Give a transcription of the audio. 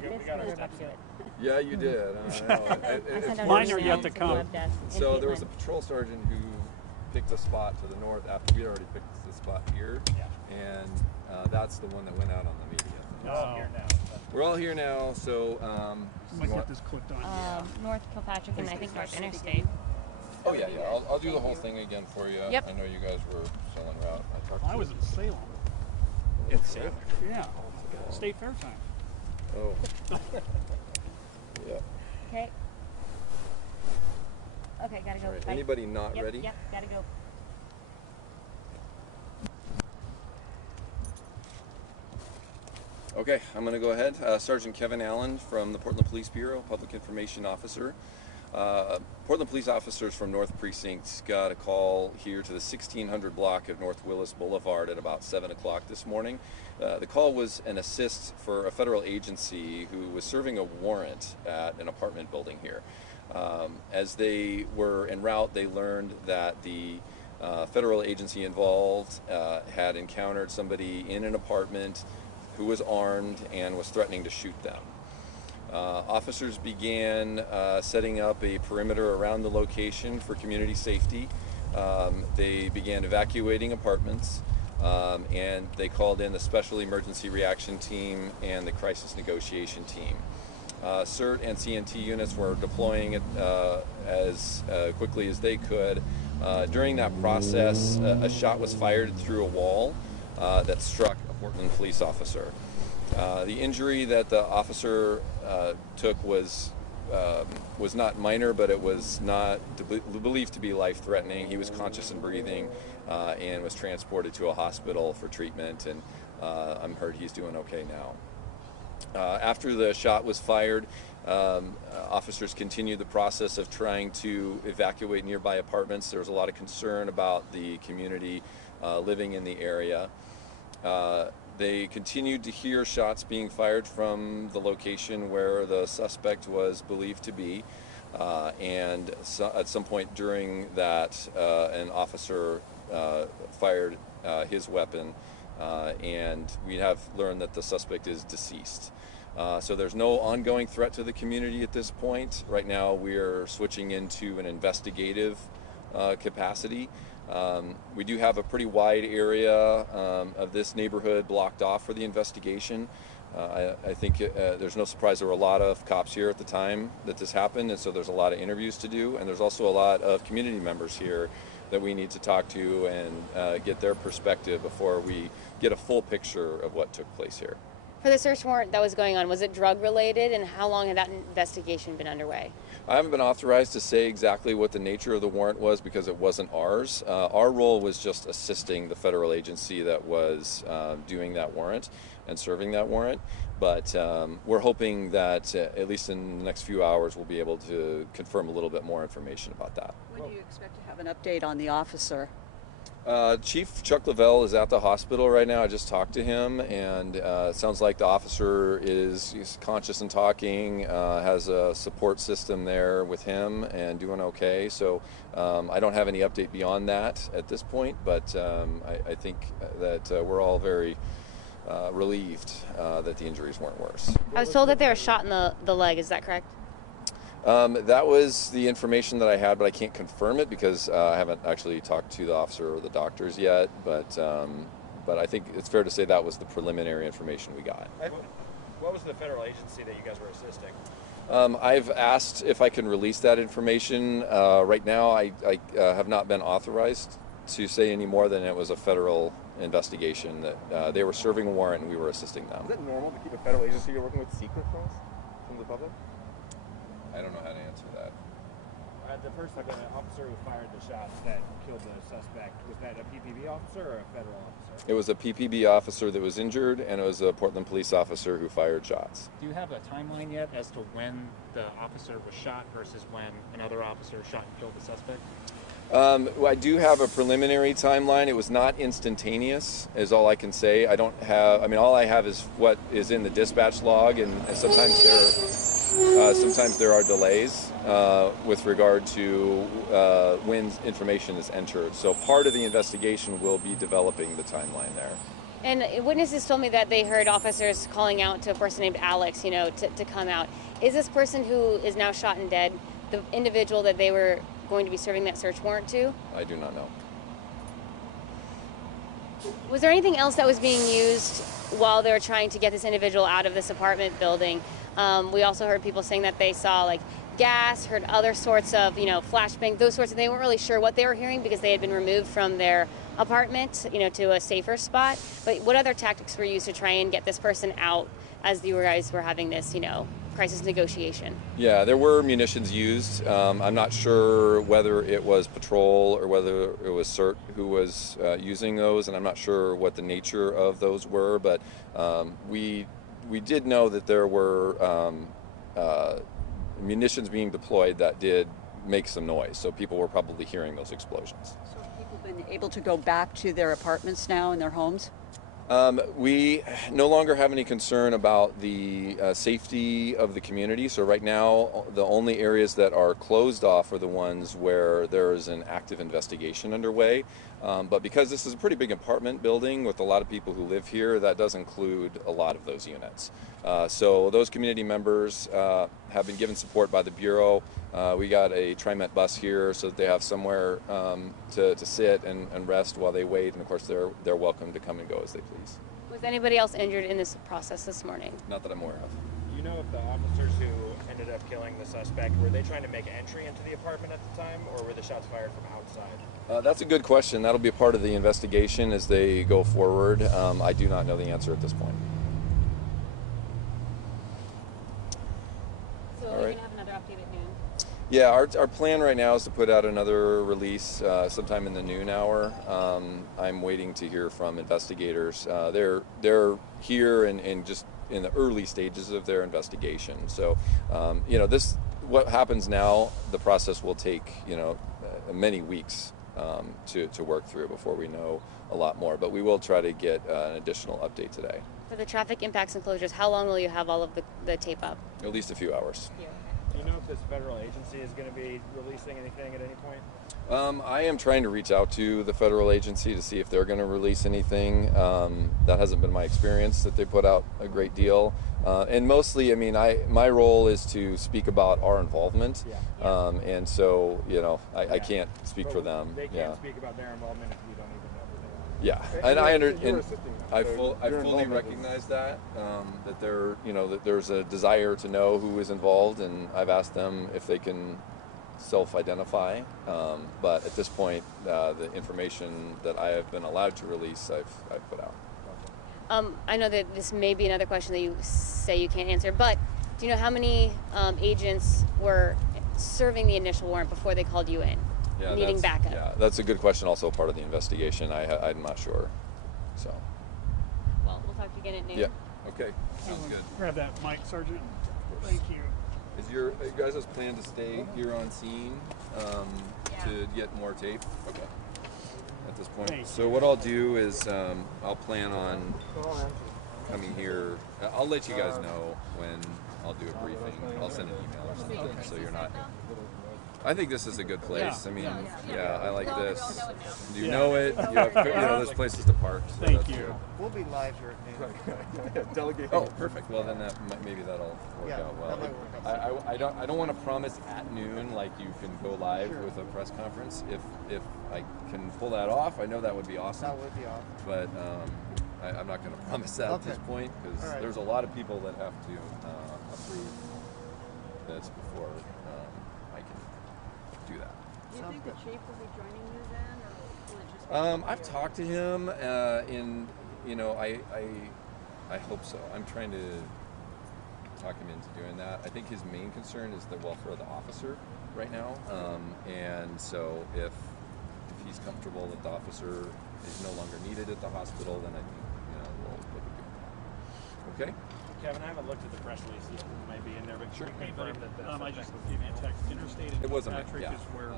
take this? We're about to do it. Yeah, you did. Mine are yet to come. So there was a patrol sergeant who picked a spot to the north after we'd already picked the spot here, and that's the one that went out on the media. We're all here now, so might get this clicked on. North Kilpatrick and I think North Interstate. Oh yeah. I'll do the whole thing again for you. Yep. I know you guys were selling route. I was in Salem. In Salem? Yeah. State Fair time. Oh. Yeah. Okay. Okay, gotta go. Right. Bye. Anybody not ready? Yep, gotta go. Okay, I'm going to go ahead. Sergeant Kevin Allen from the Portland Police Bureau, Public Information Officer. Portland police officers from North Precinct got a call here to the 1600 block of North Willis Boulevard at about 7 o'clock this morning. The call was an assist for a federal agency who was serving a warrant at an apartment building here. As they were en route, they learned that the federal agency involved had encountered somebody in an apartment who was armed and was threatening to shoot them. Officers began setting up a perimeter around the location for community safety. They began evacuating apartments, and they called in the Special Emergency Reaction Team and the Crisis Negotiation Team. CERT and CNT units were deploying it as quickly as they could. During that process, a shot was fired through a wall that struck a Portland police officer. The injury that the officer took was not minor, but it was not believed to be life-threatening. He was conscious and breathing and was transported to a hospital for treatment, and I'm heard he's doing okay now. After the shot was fired, officers continued the process of trying to evacuate nearby apartments. There was a lot of concern about the community living in the area. They continued to hear shots being fired from the location where the suspect was believed to be, and at some point during that, an officer fired his weapon, and we have learned that the suspect is deceased. So there's no ongoing threat to the community at this point. Right now we are switching into an investigative capacity. We do have a pretty wide area of this neighborhood blocked off for the investigation. I think there's no surprise there were a lot of cops here at the time that this happened, and so there's a lot of interviews to do, and there's also a lot of community members here that we need to talk to and get their perspective before we get a full picture of what took place here. For the search warrant that was going on, was it drug related, and how long had that investigation been underway? I haven't been authorized to say exactly what the nature of the warrant was because it wasn't ours. Our role was just assisting the federal agency that was doing that warrant and serving that warrant. But we're hoping that at least in the next few hours we'll be able to confirm a little bit more information about that. When do you expect to have an update on the officer? Chief Chuck Lavelle is at the hospital right now. I just talked to him, and it sounds like the officer is conscious and talking, has a support system there with him and doing okay. So I don't have any update beyond that at this point, but I think that we're all very relieved that the injuries weren't worse. I was told that they were shot in the leg, is that correct? That was the information that I had, but I can't confirm it because I haven't actually talked to the officer or the doctors yet. But I think it's fair to say that was the preliminary information we got. What was the federal agency that you guys were assisting? I've asked if I can release that information. Right now, I have not been authorized to say any more than it was a federal investigation, that they were serving a warrant and we were assisting them. Is it normal to keep a federal agency you're working with secret from the public? I don't know how to answer that. The officer who fired the shots that killed the suspect, was that a PPB officer or a federal officer? It was a PPB officer that was injured, and it was a Portland police officer who fired shots. Do you have a timeline yet as to when the officer was shot versus when another officer shot and killed the suspect? I do have a preliminary timeline. It was not instantaneous, is all I can say. I don't have, all I have is what is in the dispatch log, and sometimes there are delays with regard to when information is entered. So part of the investigation will be developing the timeline there. And witnesses told me that they heard officers calling out to a person named Alex, to come out. Is this person who is now shot and dead the individual that they were going to be serving that search warrant to? I do not know. Was there anything else that was being used while they were trying to get this individual out of this apartment building? We also heard people saying that they saw like gas, heard other sorts of, flashbang, those sorts of, they weren't really sure what they were hearing because they had been removed from their apartment, to a safer spot. But what other tactics were used to try and get this person out as you guys were having this, crisis negotiation? Yeah, there were munitions used. I'm not sure whether it was patrol or whether it was CERT who was using those, and I'm not sure what the nature of those were, but we did know that there were munitions being deployed that did make some noise, so people were probably hearing those explosions. So have people been able to go back to their apartments now and their homes? We no longer have any concern about the safety of the community. So right now, the only areas that are closed off are the ones where there is an active investigation underway. But because this is a pretty big apartment building with a lot of people who live here, that does include a lot of those units. So those community members have been given support by the Bureau. We got a TriMet bus here so that they have somewhere to sit and rest while they wait. And of course, they're welcome to come and go as they please. Was anybody else injured in this process this morning? Not that I'm aware of. Do you know if the officers who ended up killing the suspect, were they trying to make entry into the apartment at the time, or were the shots fired from outside? That's a good question. That'll be a part of the investigation as they go forward. I do not know the answer at this point. So we're going to have another update at noon? Yeah, our plan right now is to put out another release sometime in the noon hour. I'm waiting to hear from investigators. They're here and just in the early stages of their investigation. So, what happens now, the process will take, many weeks to work through before we know a lot more. But we will try to get an additional update today. For the traffic impacts and closures, how long will you have all of the tape up? At least a few hours. Yeah. Do you know if this federal agency is going to be releasing anything at any point? I am trying to reach out to the federal agency to see if they're going to release anything. That hasn't been my experience, that they put out a great deal. And mostly, my role is to speak about our involvement. Yeah. And so, I can't speak for them. They can't Yeah. speak about their involvement if you don't even know who they are. Yeah, and I understand. I fully involvement recognize that that there's a desire to know who is involved, and I've asked them if they can self-identify. But at this point, the information that I have been allowed to release, I've put out. I know that this may be another question that you say you can't answer, but do you know how many agents were serving the initial warrant before they called you in, needing backup? Yeah, that's a good question. Also part of the investigation. I'm not sure. So. Well, we'll talk to you again at noon. Yeah. Okay. Sounds good. Grab that mic, Sergeant. Thank you. Is your guys' plan to stay here on scene to get more tape? Okay. At this point. Thank So what I'll do is I'll plan on coming here. I'll let you guys know when I'll do a briefing. I'll send an email or something so you're not. I think this is a good place. I like this. You know it. You have, there's places to park. So Thank that's you. good. We'll be live here at noon. Delegate. Oh, perfect. Well, then maybe that'll work out well. that might work out. I don't want to promise at noon like you can go live with a press conference. If I can pull that off, I know that would be awesome. That would be awesome. But I'm not going to promise that at this point because there's a lot of people that have to approve this before I can do that. Do you think the chief will be joining you then, or will it just be I've talked to him, I hope so. I'm trying to talk him into doing that. I think his main concern is the welfare of the officer right now, and so if he's comfortable that the officer is no longer needed at the hospital, then I think we'll look at doing that. Okay. Kevin, I haven't looked at the press release yet. It might be in there, but Sure. can you confirm that the I just suspect was gave you a male? text. Interstate and It wasn't me, Patrick yeah. is where